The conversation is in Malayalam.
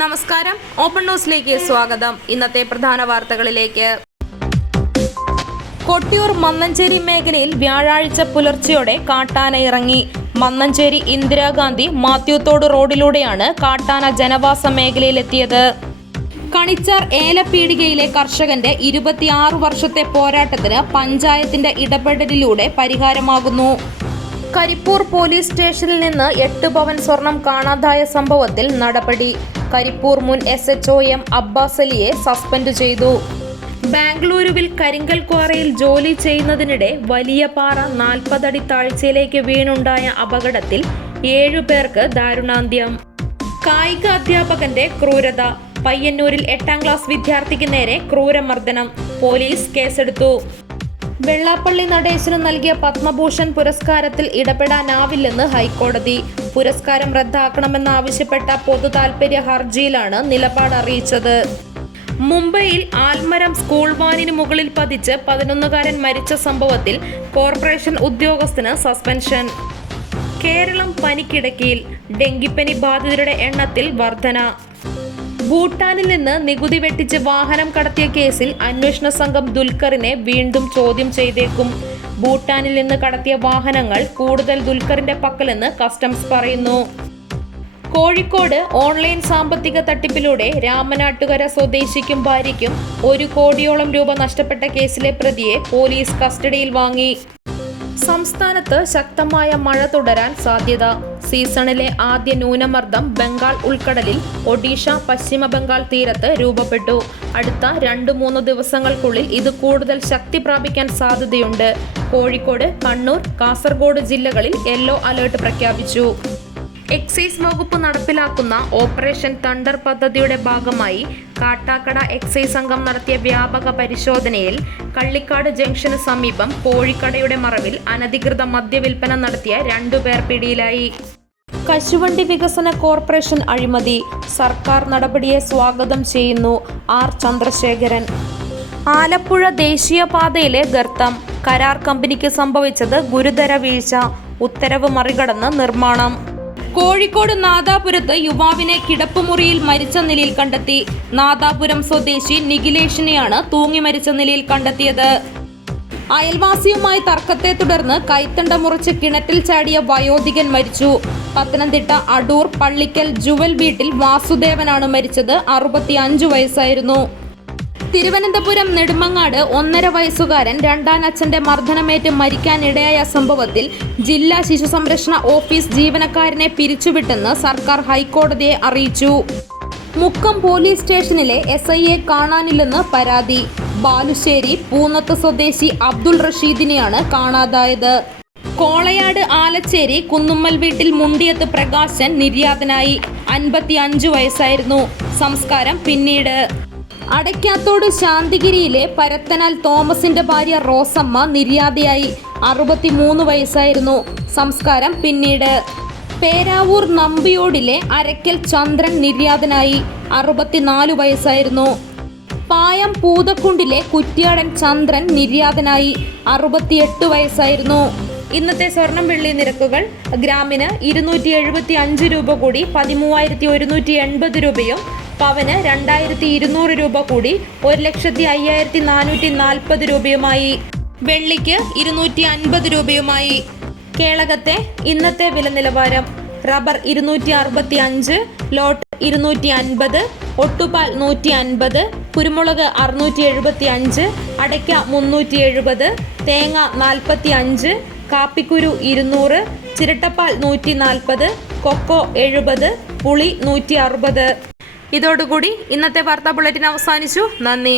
നമസ്കാരം, ഓപ്പൺ ന്യൂസിലേക്ക് സ്വാഗതം. ഇന്നത്തെ പ്രധാന വാർത്തകളിലേക്ക്. കൊട്ടിയൂർ മന്നഞ്ചേരി മേഖലയിൽ വ്യാഴാഴ്ച പുലർച്ചെയോടെ കാട്ടാന ഇറങ്ങി. മന്നഞ്ചേരി ഇന്ദിരാഗാന്ധി മാത്യൂത്തോട് റോഡിലൂടെയാണ് കാട്ടാന ജനവാസ മേഖലയിലെത്തിയത്. കണിച്ചാർ ഏലപ്പീടികയിലെ കർഷകന്റെ 26 വർഷത്തെ പോരാട്ടത്തിന് പഞ്ചായത്തിന്റെ ഇടപെടലിലൂടെ പരിഹാരമാകുന്നു. കരിപ്പൂർ പോലീസ് സ്റ്റേഷനിൽ നിന്ന് 8 പവൻ സ്വർണം കാണാതായ സംഭവത്തിൽ നടപടി. കരിപ്പൂർ മുൻ SHO M അബ്ബാസ് അലിയെ സസ്പെൻഡ് ചെയ്തു. ബാംഗ്ലൂരുവിൽ കരിങ്കൽ ക്വാറിയിൽ ജോലി ചെയ്യുന്നതിനിടെ വലിയ പാറ 40 അടി താഴ്ചയിലേക്ക് വീണുണ്ടായ അപകടത്തിൽ 7 പേർക്ക് ദാരുണാന്ത്യം. കായിക അധ്യാപകന്റെ ക്രൂരത. പയ്യന്നൂരിൽ 8ാം ക്ലാസ് വിദ്യാർത്ഥിക്ക് നേരെ ക്രൂരമർദ്ദനം. പോലീസ് കേസെടുത്തു. വെള്ളാപ്പള്ളി നടേശന് നൽകിയ പത്മഭൂഷൺ പുരസ്കാരത്തിൽ ഇടപെടാനാവില്ലെന്ന് ഹൈക്കോടതി. പുരസ്കാരം റദ്ദാക്കണമെന്നാവശ്യപ്പെട്ട പൊതുതാൽപര്യ ഹർജിയിലാണ് നിലപാട് അറിയിച്ചത്. മുംബൈയിൽ ആൽമരം സ്കൂൾ വാനിന് മുകളിൽ പതിച്ച് 11കാരൻ മരിച്ച സംഭവത്തിൽ കോർപ്പറേഷൻ ഉദ്യോഗസ്ഥന് സസ്പെൻഷൻ. കേരളം പനിക്കിടക്കയിൽ. ഡെങ്കിപ്പനി ബാധിതരുടെ എണ്ണത്തിൽ വർധന. ഭൂട്ടാനിൽ നിന്ന് നികുതി വെട്ടിച്ച് വാഹനം കടത്തിയ കേസിൽ അന്വേഷണ സംഘം ദുൽഖറിനെ വീണ്ടും ചോദ്യം ചെയ്തേക്കും. ഭൂട്ടാനിൽ നിന്ന് കടത്തിയ വാഹനങ്ങൾ കൂടുതൽ ദുൽഖറിന്റെ പക്കലെന്ന് കസ്റ്റംസ് പറയുന്നു. കോഴിക്കോട് ഓൺലൈൻ സാമ്പത്തിക തട്ടിപ്പിലൂടെ രാമനാട്ടുകര സ്വദേശിക്കും ഭാര്യയ്ക്കും 1 കോടിയോളം രൂപ നഷ്ടപ്പെട്ട കേസിലെ പ്രതിയെ പോലീസ് കസ്റ്റഡിയിൽ വാങ്ങി. സംസ്ഥാനത്ത് ശക്തമായ മഴ തുടരാൻ സാധ്യത. സീസണിലെ ആദ്യ ന്യൂനമർദ്ദം ബംഗാൾ ഉൾക്കടലിൽ ഒഡീഷ പശ്ചിമ ബംഗാൾ തീരത്ത് രൂപപ്പെട്ടു. അടുത്ത 2-3 ദിവസങ്ങൾക്കുള്ളിൽ ഇത് കൂടുതൽ ശക്തി പ്രാപിക്കാൻ സാധ്യതയുണ്ട്. കോഴിക്കോട്, കണ്ണൂർ, കാസർഗോഡ് ജില്ലകളിൽ യെല്ലോ അലേർട്ട് പ്രഖ്യാപിച്ചു. എക്സൈസ് വകുപ്പ് നടപ്പിലാക്കുന്ന ഓപ്പറേഷൻ തണ്ടർ പദ്ധതിയുടെ ഭാഗമായി കാട്ടാക്കട എക്സൈസ് സംഘം നടത്തിയ വ്യാപക പരിശോധനയിൽ കള്ളിക്കാട് ജംഗ്ഷന് സമീപം കോഴിക്കടയുടെ മറവിൽ അനധികൃത മദ്യവിൽപ്പന നടത്തിയ 2 പേർ പിടിയിലായി. കശുവണ്ടി വികസന കോർപ്പറേഷൻ അഴിമതി. സർക്കാർ നടപടിയെ സ്വാഗതം ചെയ്യുന്നു. R ചന്ദ്രശേഖരൻ. ആലപ്പുഴ ദേശീയപാതയിലെ ഗർത്തം. കരാർ കമ്പനിക്ക് സംഭവിച്ചത് ഗുരുതര വീഴ്ച. ഉത്തരവ് മറികടന്ന് നിർമ്മാണം. കോഴിക്കോട് നാദാപുരത്ത് യുവാവിനെ കിടപ്പുമുറിയിൽ മരിച്ച നിലയിൽ കണ്ടെത്തി. നാദാപുരം സ്വദേശി നിഖിലേഷിനെയാണ് തൂങ്ങി മരിച്ച നിലയിൽ കണ്ടെത്തിയത്. അയൽവാസിയുമായി തർക്കത്തെ തുടർന്ന് കൈത്തണ്ട മുറിച്ച് കിണറ്റിൽ ചാടിയ വയോധികൻ മരിച്ചു. പത്തനംതിട്ട അടൂർ പള്ളിക്കൽ ജുവൽ വീട്ടിൽ വാസുദേവനാണ് മരിച്ചത്. 65 വയസ്സായിരുന്നു. തിരുവനന്തപുരം നെടുമങ്ങാട് 1.5 വയസ്സുകാരൻ രണ്ടാനച്ഛന്റെ മർദ്ദനമേറ്റ് മരിക്കാനിടയായ സംഭവത്തിൽ ജില്ലാ ശിശു സംരക്ഷണ ഓഫീസ് ജീവനക്കാരനെ പിരിച്ചുവിട്ടെന്ന് സർക്കാർ ഹൈക്കോടതിയെ അറിയിച്ചു. മുക്കം പോലീസ് സ്റ്റേഷനിലെ SIയെ കാണാനില്ലെന്ന് പരാതി. ബാലുശ്ശേരി പൂന്നത്ത് സ്വദേശി അബ്ദുൾ റഷീദിനെയാണ് കാണാതായത്. കോളയാട് ആലച്ചേരി കുന്നുമ്മൽ വീട്ടിൽ മുണ്ടിയത്ത് പ്രകാശൻ നിര്യാതനായി. 55 വയസ്സായിരുന്നു. സംസ്കാരം പിന്നീട്. അടയ്ക്കാത്തോട് ശാന്തിഗിരിയിലെ പരത്തനാൽ തോമസിന്റെ ഭാര്യ റോസമ്മ നിര്യാതയായി. 63 വയസ്സായിരുന്നു. സംസ്കാരം പിന്നീട്. പേരാവൂർ നമ്പിയോടിലെ അരക്കൽ ചന്ദ്രൻ നിര്യാതനായി. 64 വയസ്സായിരുന്നു. പായം പൂതക്കുണ്ടിലെ കുറ്റ്യാടൻ ചന്ദ്രൻ നിര്യാതനായി. 68 വയസ്സായിരുന്നു. ഇന്നത്തെ സ്വർണം വെള്ളി നിരക്കുകൾ. ഗ്രാമിന് 275 രൂപ കൂടി 13,180 രൂപയും പവന് 2,200 രൂപ കൂടി 1,05,440 രൂപയുമായി. വെള്ളിക്ക് 250 രൂപയുമായി. കേളകത്തെ ഇന്നത്തെ വില നിലവാരം. റബ്ബർ 265, ലോട്ട് 250, ഒട്ടുപാൽ 150, കുരുമുളക് 675, അടയ്ക്ക 370, തേങ്ങ 45, കാപ്പിക്കുരു 200, ചിരട്ടപ്പാൽ 140, കൊക്കോ 70, പുളി 160. ഇതോടുകൂടി ഇന്നത്തെ വാർത്താ ബുള്ളറ്റിൻ അവസാനിച്ചു. നന്ദി.